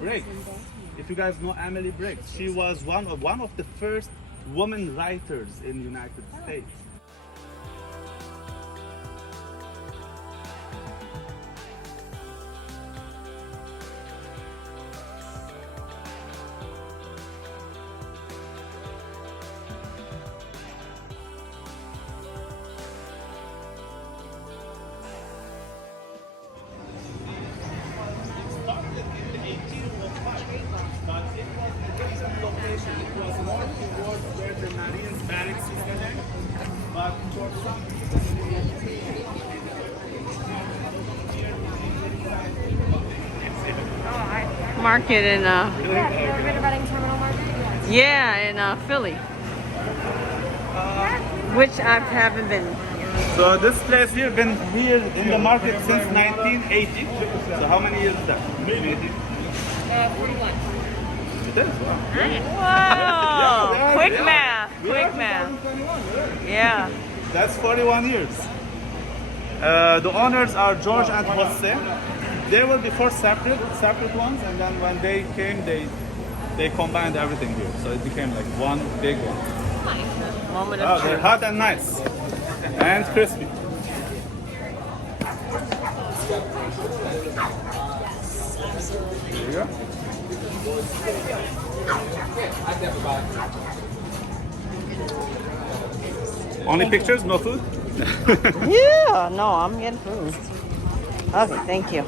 Briggs. If you guys know Emily Briggs, she was one of the first women writers in the United States. But it was a different location. It was more towards where the Marines barracks is heading. But for some Market in Reading Terminal Market? yeah, in Philly, which I haven't been. So this place here been here in the market since 1980. So how many years is that? 41. It is. Wow. Wow! Yeah, Quick yeah. math, We quick are math. 2021, Yeah. That's 41 years. The owners are George and Jose. They were before separate ones, and then when they came, they combined everything here, so it became like one big one. Moment Oh, of they're truth. hot and nice and crispy. There you go. Only pictures, no food. Yeah, no, I'm getting food. Okay, thank you.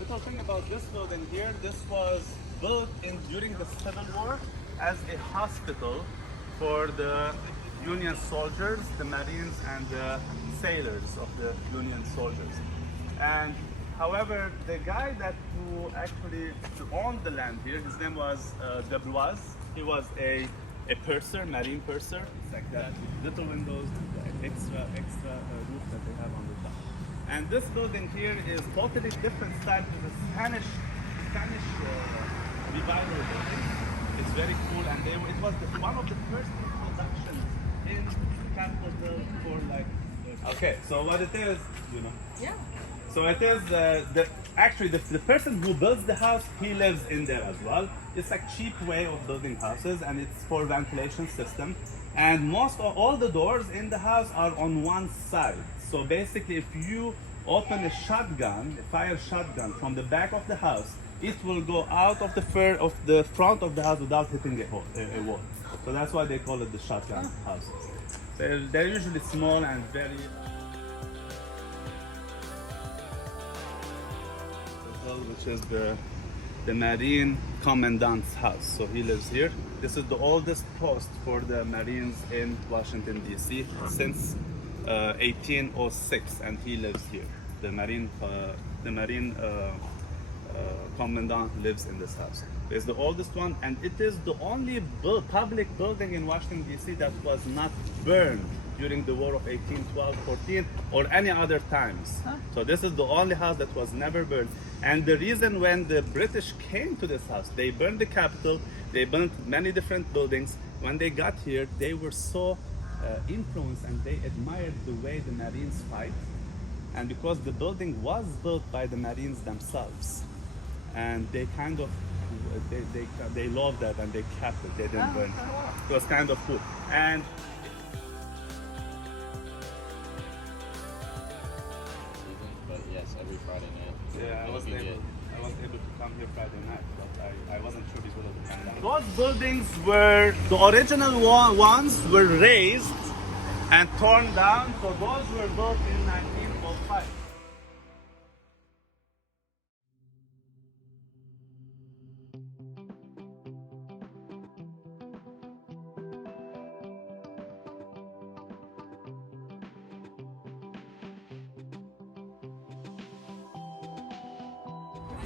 Little thing about this building here, this was built during the Civil War as a hospital for the Union soldiers, the Marines, and the sailors of the Union soldiers. And however, the guy who actually owned the land here, his name was Deblois. He was a purser, marine purser. It's like that, little windows, the extra roof that they have on the top. And this building here is totally different style to the Spanish revival building. It's very cool, and it was one of the first introductions in Capitol Hill for like. Okay, so what it is, you know. Yeah. So it is actually the person who builds the house, he lives in there as well. It's like cheap way of building houses, and it's for ventilation system. And all the doors in the house are on one side. So basically, if you open a fire shotgun from the back of the house, it will go out of the front of the house without hitting a wall. So that's why they call it the shotgun houses. They're usually small and very. Which is the Marine Commandant's house. So he lives here. This is the oldest post for the Marines in Washington D.C. since 1806, and he lives here. The Marine Commandant lives in this house. It's the oldest one, and it is the only public building in Washington D.C. that was not burned during the War of 1812-14 or any other times. So this is the only house that was never burned. And the reason when the British came to this house, they burned the Capitol, they burned many different buildings. When they got here, they were so influenced, and they admired the way the Marines fight. And because the building was built by the Marines themselves, and they kind of they loved that, and they kept it. They didn't burn it. It was kind of cool. And but yes, every Friday night. yeah, I wasn't able to come here Friday night, but I wasn't sure because of the pandemic. Those buildings were, the original ones were raised and torn down, so those were built in 1905.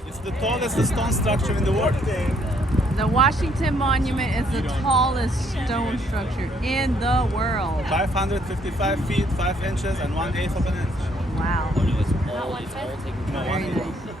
It's the tallest stone structure in the world. The Washington Monument is the tallest stone structure in the world. 555 feet, 5 inches, and 1/8 of an inch. Wow. Not 1/5. No, Very 1/8. nice.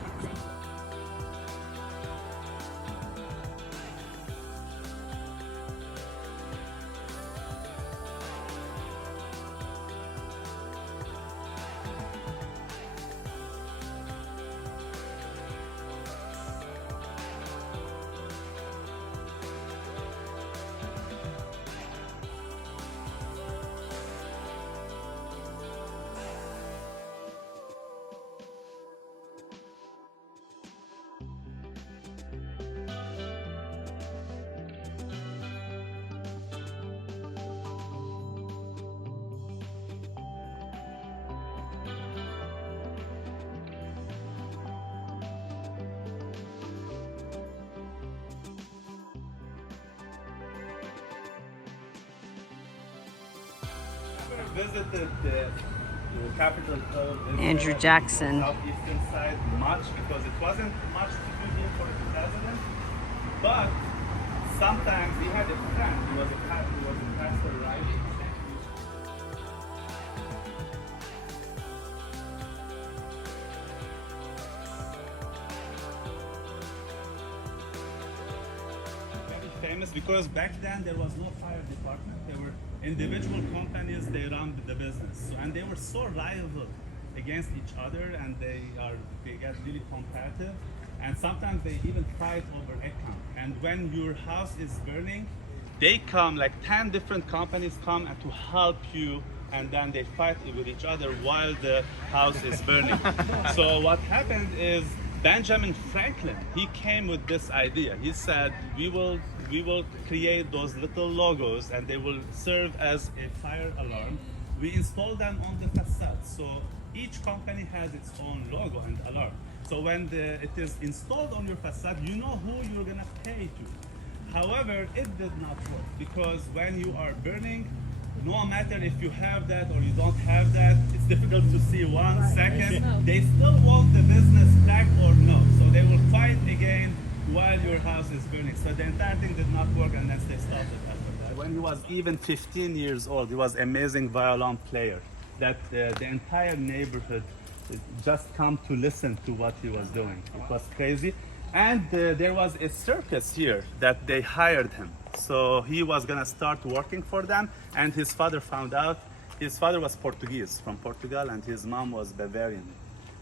Visited the Capitol Hill in Andrew the Jackson. southeastern side much because it wasn't much to do here for the president, but sometimes he had a friend. He was a pastor, Riley. Very famous because back then there was no fire department. There were individual companies, they run the business. So, and they were so rival against each other, and they get really competitive, and sometimes they even fight over account. And when your house is burning, they come, like 10 different companies come and to help you, and then they fight with each other while the house is burning. So what happened is Benjamin Franklin, he came with this idea. He said, we will create those little logos and they will serve as a fire alarm. We install them on the facade. So each company has its own logo and alarm. So when it is installed on your facade, you know who you're gonna pay to. However, it did not work because when you are burning, no matter if you have that or you don't have that, it's difficult to see 1 second. They still want the business back or no. So they will fight again while your house is burning. So the entire thing did not work unless they stopped it after that. When he was even 15 years old, he was an amazing violin player that the entire neighborhood just come to listen to what he was doing. It was crazy. And there was a circus here that they hired him. So he was gonna start working for them, and his father found out. His father was Portuguese, from Portugal, and his mom was Bavarian.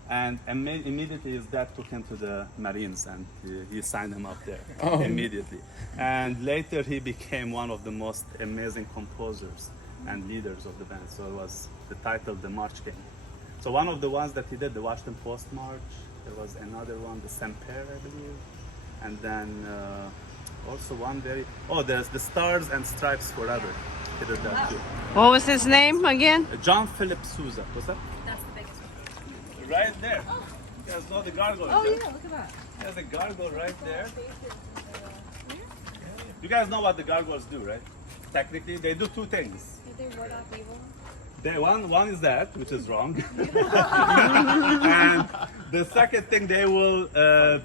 And immediately his dad took him to the Marines, and he signed him up there immediately. And later he became one of the most amazing composers and leaders of the band. So it was the title, The March King. So one of the ones that he did, the Washington Post March. There was another one, the Semper, I believe. And then also one there's the Stars and Stripes Forever. He did that too. What was his name again? John Philip Sousa. What's that? That's the biggest one. Right there. You guys know the gargoyle. Oh right? yeah, look at that. There's a gargoyle right there. You guys know what the gargoyles do, right? Technically, they do two things. Did they ward off evil? One is that, which is wrong. And the second thing, they will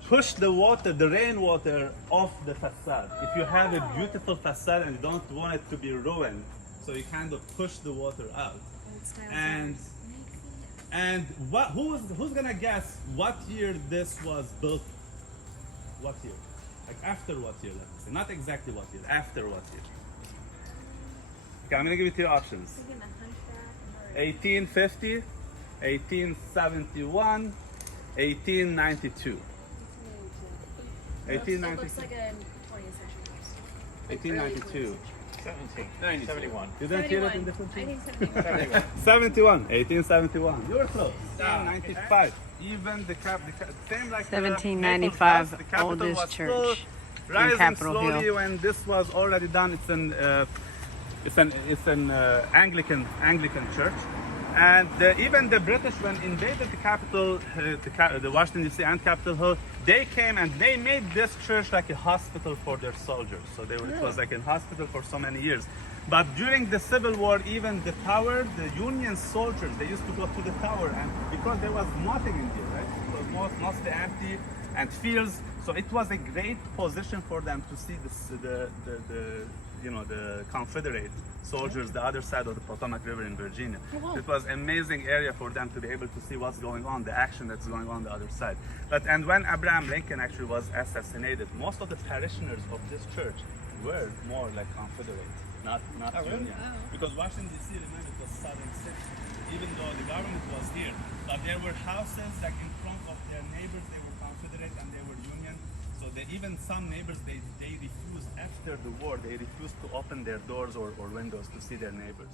push the water, the rainwater, off the facade. If you have a beautiful facade and you don't want it to be ruined, so you kind of push the water out. And who's gonna guess what year this was built? What year? Like after what year? Let's say. Not exactly what year. After what year? Okay, I'm gonna give you two options. 1850, 1871, 1892. 1892. It looks like a 20th century house. 1892. 71. You don't hear it in different I things? think 71. 71, 1871. You were close. 95. Even the same like 1795, the Capitol oldest was still church. rising Capitol slowly Hill. when this was already done. It's an Anglican church, and even the British, when invaded the capital, the Washington D.C. and Capitol Hill, they came and they made this church like a hospital for their soldiers. So it was like a hospital for so many years. But during the Civil War, even the tower, the Union soldiers, they used to go to the tower, and because there was nothing in here, right? It was mostly empty and fields. So it was a great position for them to see the Confederate soldiers, the other side of the Potomac River in Virginia. It was amazing area for them to be able to see what's going on, the action that's going on the other side. And when Abraham Lincoln actually was assassinated, most of the parishioners of this church were more like Confederate, not Union. Because Washington D.C., remember, it was Southern city, even though the government was here. But there were houses like in front of their neighbors, they were Confederate and they were Union. So even some neighbors, they refused, after the war, they refused to open their doors or windows to see their neighbors.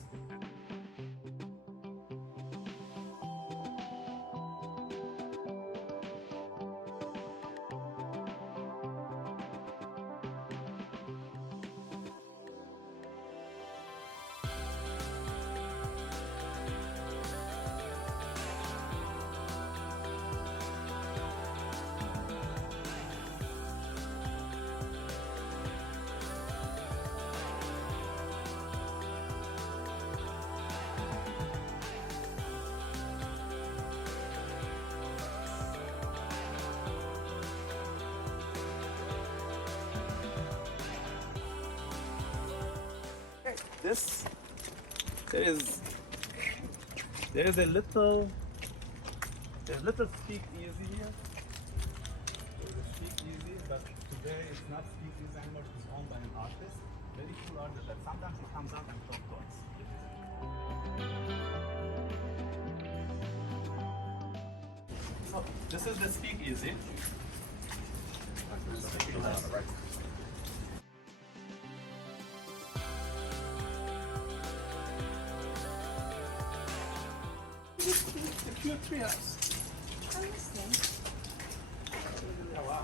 There is a little speakeasy here. There's a speakeasy, but today it's not speakeasy anymore. It's owned by an artist, very cool artist. That sometimes he comes out and talks to us. So this is the speakeasy. The cute treehouse.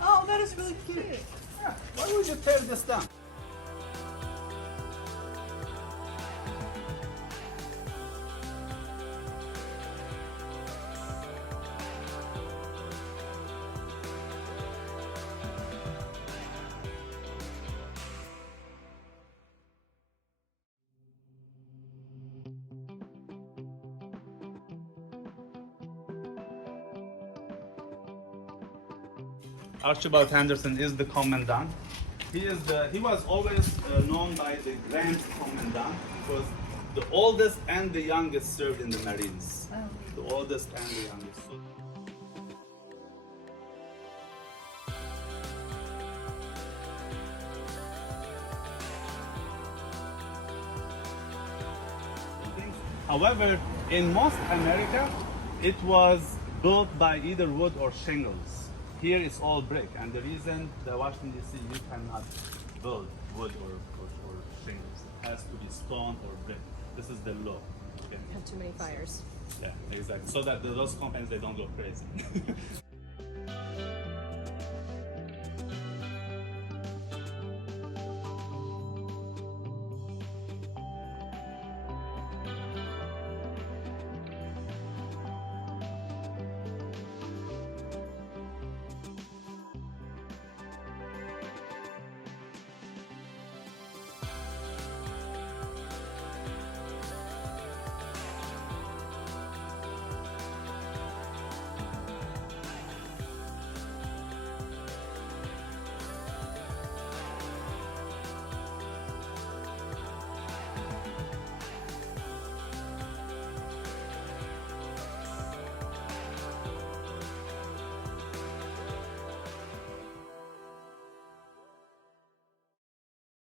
Oh, that is really cute. Yeah. Why would you tear this down? Archibald Henderson is the commandant. He was always known by the Grand Commandant because the oldest and the youngest served in the Marines. The oldest and the youngest. However, in most America, it was built by either wood or shingles. Here it's all brick, and the reason the Washington D.C. you cannot build wood or shingles. It has to be stone or brick. This is the law. Okay? Have too many fires. Yeah, exactly. So that those companies, they don't go crazy.